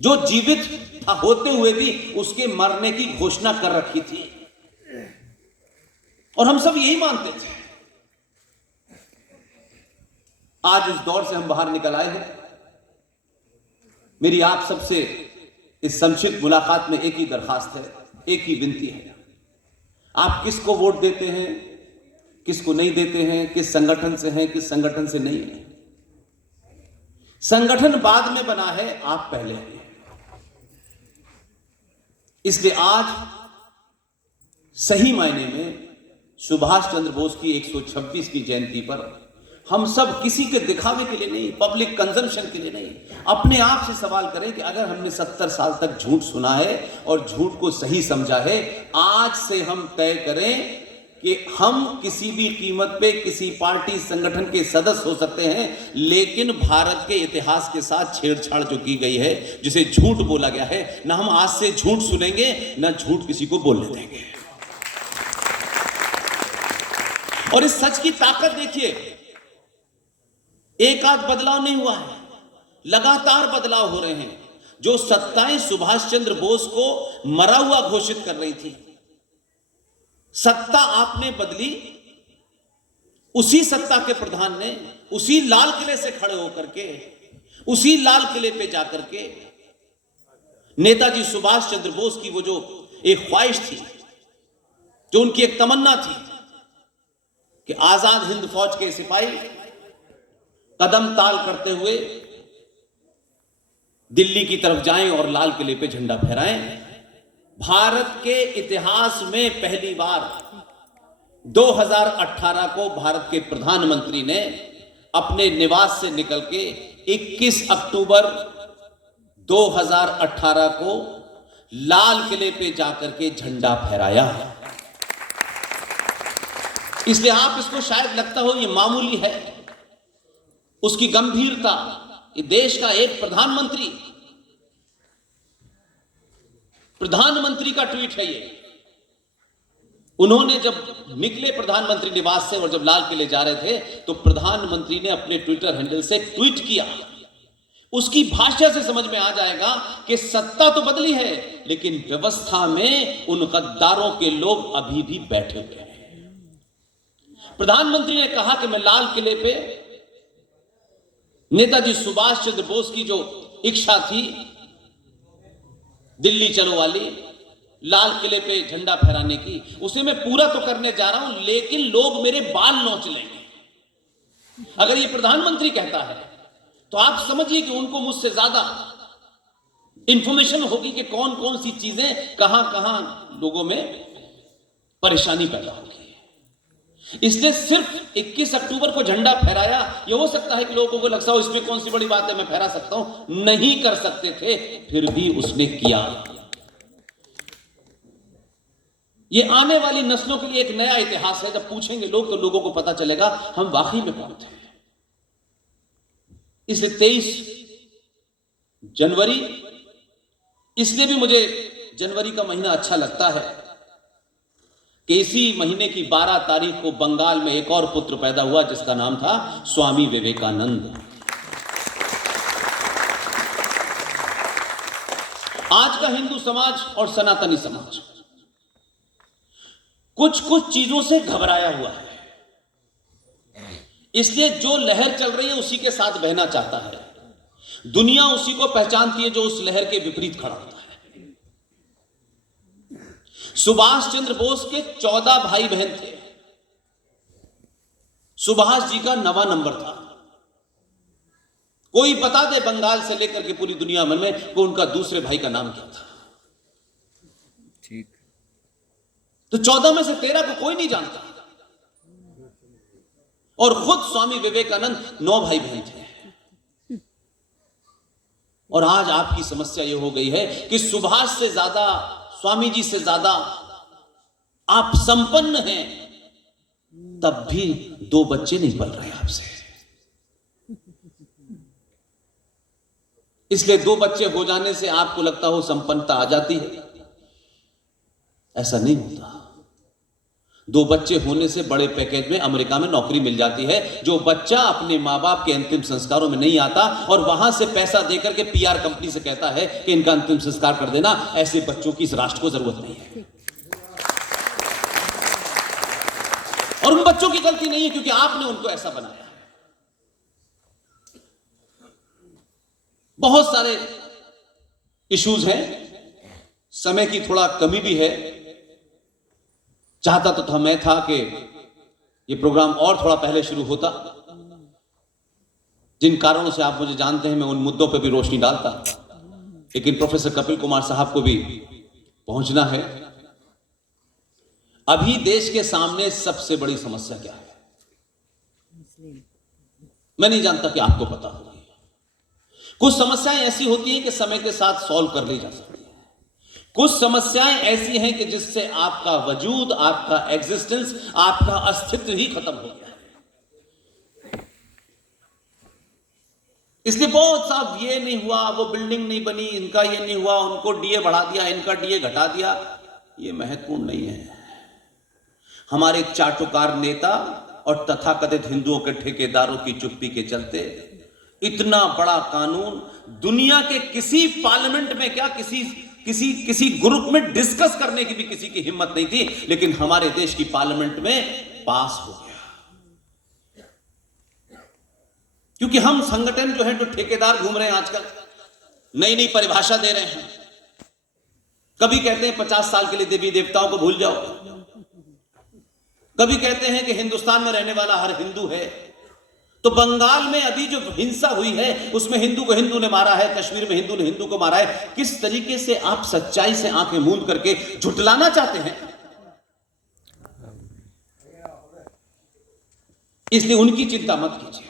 जो जीवित था होते हुए भी उसके मरने की घोषणा कर रखी थी, और हम सब यही मानते थे। आज उस दौर से हम बाहर निकल आए हैं। मेरी आप सबसे इस संक्षिप्त मुलाकात में एक ही दरखास्त है, एक ही विनती है। आप किसको वोट देते हैं, किसको नहीं देते हैं, किस संगठन से हैं, किस संगठन से नहीं है, संगठन बाद में बना है, आप पहले हैं। इसलिए आज सही मायने में सुभाष चंद्र बोस की 126 की जयंती पर हम सब किसी के दिखावे के लिए नहीं, पब्लिक कंजम्पशन के लिए नहीं, अपने आप से सवाल करें कि अगर हमने 70 साल तक झूठ सुना है और झूठ को सही समझा है, आज से हम तय करें कि हम किसी भी कीमत पे किसी पार्टी संगठन के सदस्य हो सकते हैं, लेकिन भारत के इतिहास के साथ छेड़छाड़ जो की गई है, जिसे झूठ बोला गया है, ना हम आज से झूठ सुनेंगे, ना झूठ किसी को बोलने देंगे। और इस सच की ताकत देखिए, एक आध बदलाव नहीं हुआ है, लगातार बदलाव हो रहे हैं। जो सत्ताएं सुभाष चंद्र बोस को मरा हुआ घोषित कर रही थी, सत्ता आपने बदली, उसी सत्ता के प्रधान ने उसी लाल किले से खड़े होकर के, उसी लाल किले पे जाकर के नेताजी सुभाष चंद्र बोस की वो जो एक ख्वाहिश थी, जो उनकी एक तमन्ना थी कि आजाद हिंद फौज के सिपाही कदम ताल करते हुए दिल्ली की तरफ जाएं और लाल किले पे झंडा फहराएं। भारत के इतिहास में पहली बार 2018 को भारत के प्रधानमंत्री ने अपने निवास से निकल के 21 अक्टूबर 2018 को लाल किले पे जाकर के झंडा फहराया। इसलिए आप इसको शायद लगता हो ये मामूली है, उसकी गंभीरता, ये देश का एक प्रधानमंत्री का ट्वीट है ये। उन्होंने जब निकले प्रधानमंत्री निवास से और जब लाल किले जा रहे थे, तो प्रधानमंत्री ने अपने ट्विटर हैंडल से ट्वीट किया। उसकी भाषा से समझ में आ जाएगा कि सत्ता तो बदली है, लेकिन व्यवस्था में उन गद्दारों के लोग अभी भी बैठे हुए हैं। प्रधानमंत्री ने कहा कि मैं लाल किले पे नेताजी सुभाष चंद्र बोस की जो इच्छा थी, दिल्ली चलो वाली, लाल किले पे झंडा फहराने की, उसे मैं पूरा तो करने जा रहा हूं, लेकिन लोग मेरे बाल नोच लेंगे। अगर ये प्रधानमंत्री कहता है तो आप समझिए कि उनको मुझसे ज्यादा इंफॉर्मेशन होगी कि कौन कौन सी चीजें कहां कहां लोगों में परेशानी पैदा होगी। इसलिए सिर्फ 21 अक्टूबर को झंडा फहराया, यह हो सकता है कि लोगों को लगता हो इसमें कौन सी बड़ी बात है, मैं फहरा सकता हूं। नहीं कर सकते थे, फिर भी उसने किया। यह आने वाली नस्लों के लिए एक नया इतिहास है। जब पूछेंगे लोग तो लोगों को पता चलेगा हम वाकई में कौन थे। इसलिए 23 जनवरी, इसलिए भी मुझे जनवरी का महीना अच्छा लगता है कि इसी महीने की 12 तारीख को बंगाल में एक और पुत्र पैदा हुआ जिसका नाम था स्वामी विवेकानंद। आज का हिंदू समाज और सनातनी समाज कुछ कुछ चीजों से घबराया हुआ है, इसलिए जो लहर चल रही है उसी के साथ बहना चाहता है। दुनिया उसी को पहचानती है जो उस लहर के विपरीत खड़ा होता है। सुभाष चंद्र बोस के 14 भाई बहन थे। सुभाष जी का 9वां नंबर था। कोई बता दे बंगाल से लेकर के पूरी दुनिया में कि उनका दूसरे भाई का नाम क्या था। ठीक, तो 14 में से 13 को कोई नहीं जानता। और खुद स्वामी विवेकानंद 9 भाई बहन थे। और आज आपकी समस्या यह हो गई है कि सुभाष से ज्यादा, स्वामी जी से ज्यादा आप संपन्न हैं, तब भी 2 बच्चे नहीं पल रहे आपसे। इसलिए 2 बच्चे हो जाने से आपको लगता हो संपन्नता आ जाती है। ऐसा नहीं होता। 2 बच्चे होने से बड़े पैकेज में अमेरिका में नौकरी मिल जाती है। जो बच्चा अपने माँ बाप के अंतिम संस्कारों में नहीं आता और वहां से पैसा देकर के पीआर कंपनी से कहता है कि इनका अंतिम संस्कार कर देना, ऐसे बच्चों की इस राष्ट्र को जरूरत नहीं है। और उन बच्चों की गलती नहीं है, क्योंकि आपने उनको ऐसा बनाया। बहुत सारे इश्यूज हैं, समय की थोड़ा कमी भी है। चाहता तो मैं था कि ये प्रोग्राम और थोड़ा पहले शुरू होता। जिन कारणों से आप मुझे जानते हैं, मैं उन मुद्दों पर भी रोशनी डालता, लेकिन प्रोफेसर कपिल कुमार साहब को भी पहुंचना है। अभी देश के सामने सबसे बड़ी समस्या क्या है, मैं नहीं जानता कि आपको पता होगी। कुछ समस्याएं ऐसी होती हैं कि समय के साथ सॉल्व कर ली जा सकती है। कुछ समस्याएं ऐसी हैं कि जिससे आपका वजूद, आपका एग्जिस्टेंस, आपका अस्तित्व ही खत्म हो गया है। इसलिए बहुत साहब ये नहीं हुआ, वो बिल्डिंग नहीं बनी, इनका ये नहीं हुआ, उनको डीए बढ़ा दिया, इनका डीए घटा दिया, ये महत्वपूर्ण नहीं है। हमारे चाटुकार नेता और तथाकथित हिंदुओं के ठेकेदारों की चुप्पी के चलते इतना बड़ा कानून दुनिया के किसी पार्लियामेंट में, क्या किसी ग्रुप में डिस्कस करने की भी किसी की हिम्मत नहीं थी, लेकिन हमारे देश की पार्लियामेंट में पास हो गया। क्योंकि हम संगठन जो है, जो ठेकेदार घूम रहे हैं आजकल, नई नई परिभाषा दे रहे हैं। कभी कहते हैं 50 साल के लिए देवी देवताओं को भूल जाओ, कभी कहते हैं कि हिंदुस्तान में रहने वाला हर हिंदू है। तो बंगाल में अभी जो हिंसा हुई है, उसमें हिंदू को हिंदू ने मारा है, कश्मीर में हिंदू ने हिंदू को मारा है। किस तरीके से आप सच्चाई से आंखें मूंद करके झुटलाना चाहते हैं। इसलिए उनकी चिंता मत कीजिए।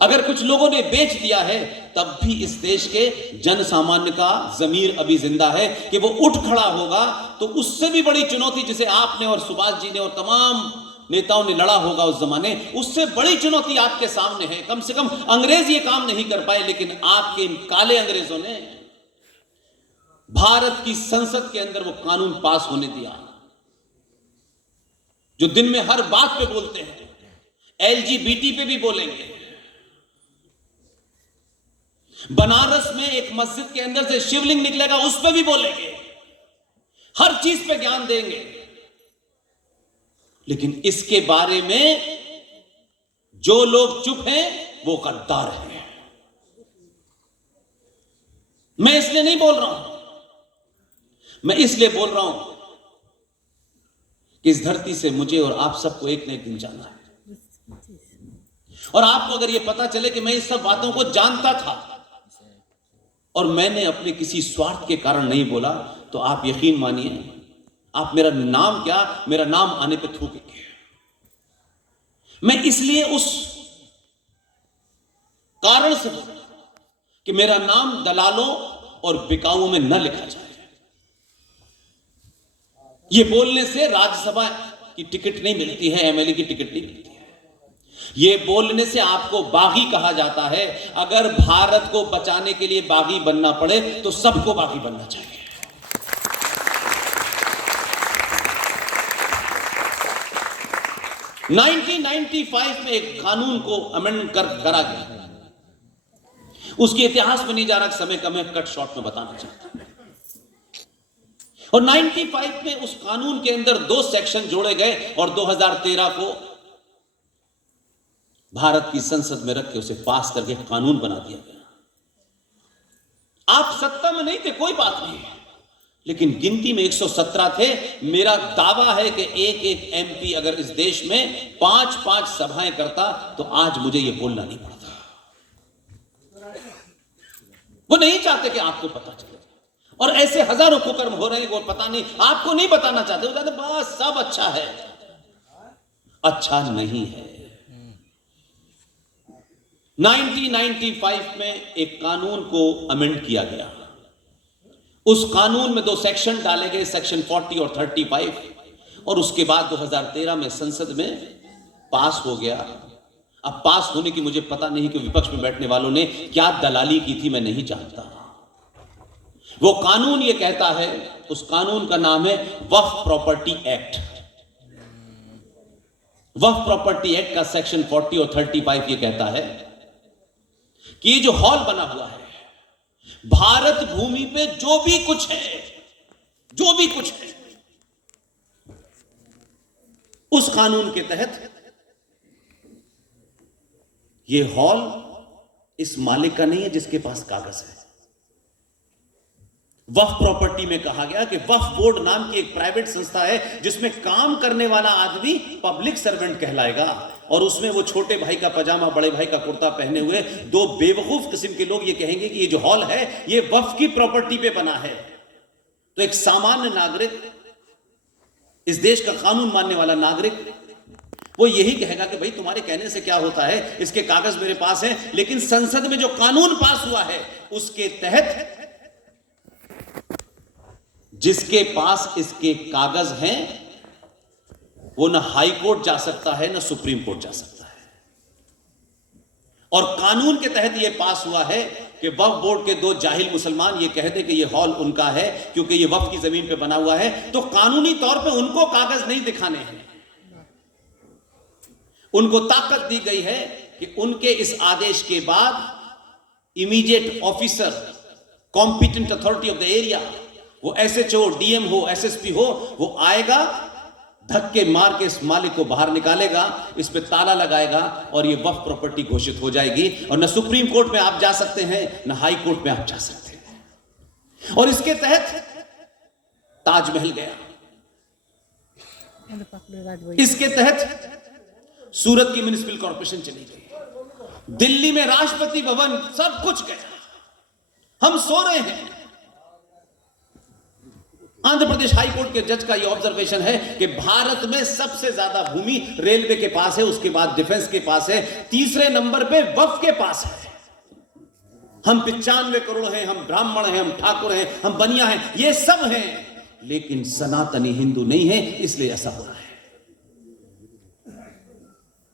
अगर कुछ लोगों ने बेच दिया है, तब भी इस देश के जन सामान्य का जमीर अभी जिंदा है कि वो उठ खड़ा होगा। तो उससे भी बड़ी चुनौती जिसे आपने और सुभाष जी ने और तमाम नेताओं ने लड़ा होगा उस जमाने, उससे बड़ी चुनौती आपके सामने है। कम से कम अंग्रेज ये काम नहीं कर पाए, लेकिन आपके इन काले अंग्रेजों ने भारत की संसद के अंदर वो कानून पास होने दिया जो दिन में हर बात पे बोलते हैं। एलजीबीटी पे भी बोलेंगे। बनारस में एक मस्जिद के अंदर से शिवलिंग निकलेगा, उस पर भी बोलेंगे। हर चीज पे ज्ञान देंगे। लेकिन इसके बारे में जो लोग चुप हैं वो गद्दार हैं। मैं इसलिए नहीं बोल रहा हूं, मैं इसलिए बोल रहा हूं कि इस धरती से मुझे और आप सबको एक न एक दिन जाना है। और आपको अगर यह पता चले कि मैं इस सब बातों को जानता था और मैंने अपने किसी स्वार्थ के कारण नहीं बोला, तो आप यकीन मानिए, आप मेरा नाम क्या, मेरा नाम आने पे थूकेंगे। मैं इसलिए उस कारण से बोला कि मेरा नाम दलालों और बिकाऊओं में न लिखा जाए। यह बोलने से राज्यसभा की टिकट नहीं मिलती है, एमएलए की टिकट नहीं मिलती है। यह बोलने से आपको बागी कहा जाता है। अगर भारत को बचाने के लिए बागी बनना पड़े तो सबको बागी बनना चाहिए। 1995 में एक कानून को अमेंड करा गया। उसके इतिहास में नहीं जा रहा, समय कम है, कट शॉर्ट में बताना चाहता हूं। और 95 में उस कानून के अंदर 2 सेक्शन जोड़े गए और 2013 को भारत की संसद में रख के उसे पास करके कानून बना दिया गया। आप सत्ता में नहीं थे, कोई बात नहीं, लेकिन गिनती में 117 थे। मेरा दावा है कि एक एक एमपी अगर इस देश में 5-5 सभाएं करता तो आज मुझे यह बोलना नहीं पड़ता। वो नहीं चाहते कि आपको पता चले, और ऐसे हजारों कुकर्म हो रहे हैं, वो पता नहीं, आपको नहीं बताना चाहते। वो कहते बस सब अच्छा है। अच्छा नहीं है। 1995 में एक कानून को अमेंड किया गया। उस कानून में 2 सेक्शन डाले गए, सेक्शन 40 और 35, और उसके बाद 2013 में संसद में पास हो गया। अब पास होने की मुझे पता नहीं कि विपक्ष में बैठने वालों ने क्या दलाली की थी, मैं नहीं जानता। वो कानून ये कहता है, उस कानून का नाम है वक्फ प्रॉपर्टी एक्ट। वक्फ प्रॉपर्टी एक्ट का सेक्शन 40 और 35 ये कहता है कि ये जो हॉल बना हुआ है, भारत भूमि पे जो भी कुछ है, उस कानून के तहत ये हॉल इस मालिक का नहीं है जिसके पास कागज है। वक्फ प्रॉपर्टी में कहा गया कि वक्फ बोर्ड नाम की एक प्राइवेट संस्था है जिसमें काम करने वाला आदमी पब्लिक सर्वेंट कहलाएगा, और उसमें वो छोटे भाई का पजामा बड़े भाई का कुर्ता पहने हुए दो बेवकूफ किस्म के लोग ये कहेंगे कि ये जो हॉल है ये वक्फ की प्रॉपर्टी पे बना है। तो एक सामान्य नागरिक, इस देश का कानून मानने वाला नागरिक, वो यही कहेगा कि भाई तुम्हारे कहने से क्या होता है, इसके कागज मेरे पास हैं। लेकिन संसद में जो कानून पास हुआ है उसके तहत जिसके पास इसके कागज हैं वो ना हाई कोर्ट जा सकता है ना सुप्रीम कोर्ट जा सकता है। और कानून के तहत यह पास हुआ है कि वक्फ बोर्ड के दो जाहिल मुसलमान ये कहते कि यह हॉल उनका है क्योंकि यह वक्फ की जमीन पे बना हुआ है, तो कानूनी तौर पे उनको कागज नहीं दिखाने हैं। उनको ताकत दी गई है कि उनके इस आदेश के बाद immediate officer, competent authority of the area, वो एसएचओ, डीएम हो, एसएसपी हो, वो आएगा, धक्के मार के इस मालिक को बाहर निकालेगा, इस पे ताला लगाएगा और ये वक्फ प्रॉपर्टी घोषित हो जाएगी। और न सुप्रीम कोर्ट में आप जा सकते हैं न हाई कोर्ट में आप जा सकते हैं। और इसके तहत ताजमहल गया, इसके तहत सूरत की म्युनिसिपल कॉर्पोरेशन चली गई, दिल्ली में राष्ट्रपति भवन, सब कुछ गया। हम सो रहे हैं। आंध्र प्रदेश हाई कोर्ट के जज का यह ऑब्जर्वेशन है कि भारत में सबसे ज्यादा भूमि रेलवे के पास है, उसके बाद डिफेंस के पास है, तीसरे नंबर पे वक्फ के पास है। हम 95 करोड़ हैं, हम ब्राह्मण हैं, हम ठाकुर हैं, हम बनिया हैं, ये सब हैं, लेकिन सनातनी हिंदू नहीं है, इसलिए ऐसा हो रहा है।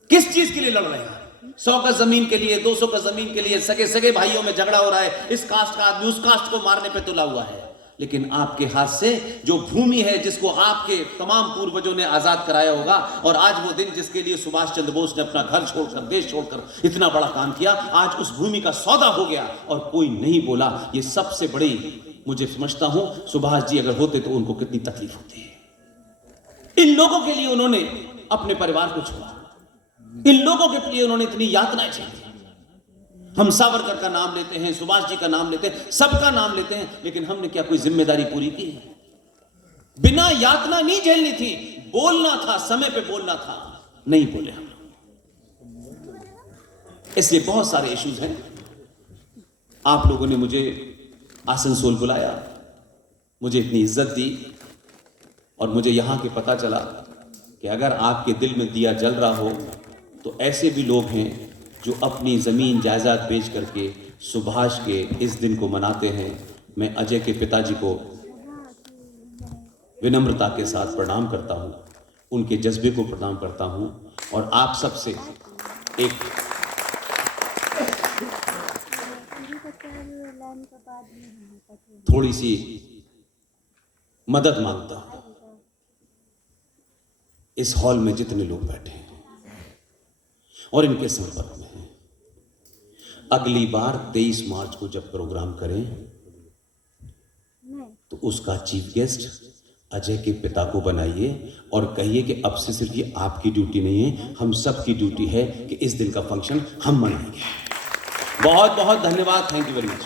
किस चीज के लिए लड़ रहे हैं? 100 का जमीन के लिए, 200 का जमीन के लिए, सगे सगे भाइयों में झगड़ा हो रहा है। इस कास्ट का आदमी उस कास्ट को मारने पे तुला हुआ है। लेकिन आपके हाथ से जो भूमि है जिसको आपके तमाम पूर्वजों ने आजाद कराया होगा, और आज वो दिन जिसके लिए सुभाष चंद्र बोस ने अपना घर छोड़कर, देश छोड़कर इतना बड़ा काम किया, आज उस भूमि का सौदा हो गया और कोई नहीं बोला। ये सबसे बड़ी, मुझे समझता हूं सुभाष जी अगर होते तो उनको कितनी तकलीफ होती। इन लोगों के लिए उन्होंने अपने परिवार को छोड़ा, इन लोगों के लिए उन्होंने इतनी यातनाएं झेली। हम सावरकर का नाम लेते हैं, सुभाष जी का नाम लेते हैं, सबका नाम लेते हैं, लेकिन हमने क्या कोई जिम्मेदारी पूरी की? बिना यातना नहीं झेलनी थी, बोलना था, समय पे बोलना था, नहीं बोले हम। इसलिए बहुत सारे इश्यूज हैं। आप लोगों ने मुझे आसनसोल बुलाया, मुझे इतनी इज्जत दी, और मुझे यहां के पता चला कि अगर आपके दिल में दिया जल रहा हो तो ऐसे भी लोग हैं जो अपनी ज़मीन जायदाद बेच करके सुभाष के इस दिन को मनाते हैं। मैं अजय के पिताजी को विनम्रता के साथ प्रणाम करता हूं, उनके जज्बे को प्रणाम करता हूं, और आप सबसे एक थोड़ी सी मदद मांगता हूं। इस हॉल में जितने लोग बैठे हैं और इनके संपर्क में हैं, अगली बार 23 मार्च को जब प्रोग्राम करें तो उसका चीफ गेस्ट अजय के पिता को बनाइए और कहिए कि अब से सिर्फ ये आपकी ड्यूटी नहीं है, हम सब की ड्यूटी है कि इस दिन का फंक्शन हम मनाएंगे। बहुत बहुत धन्यवाद। Thank you very much.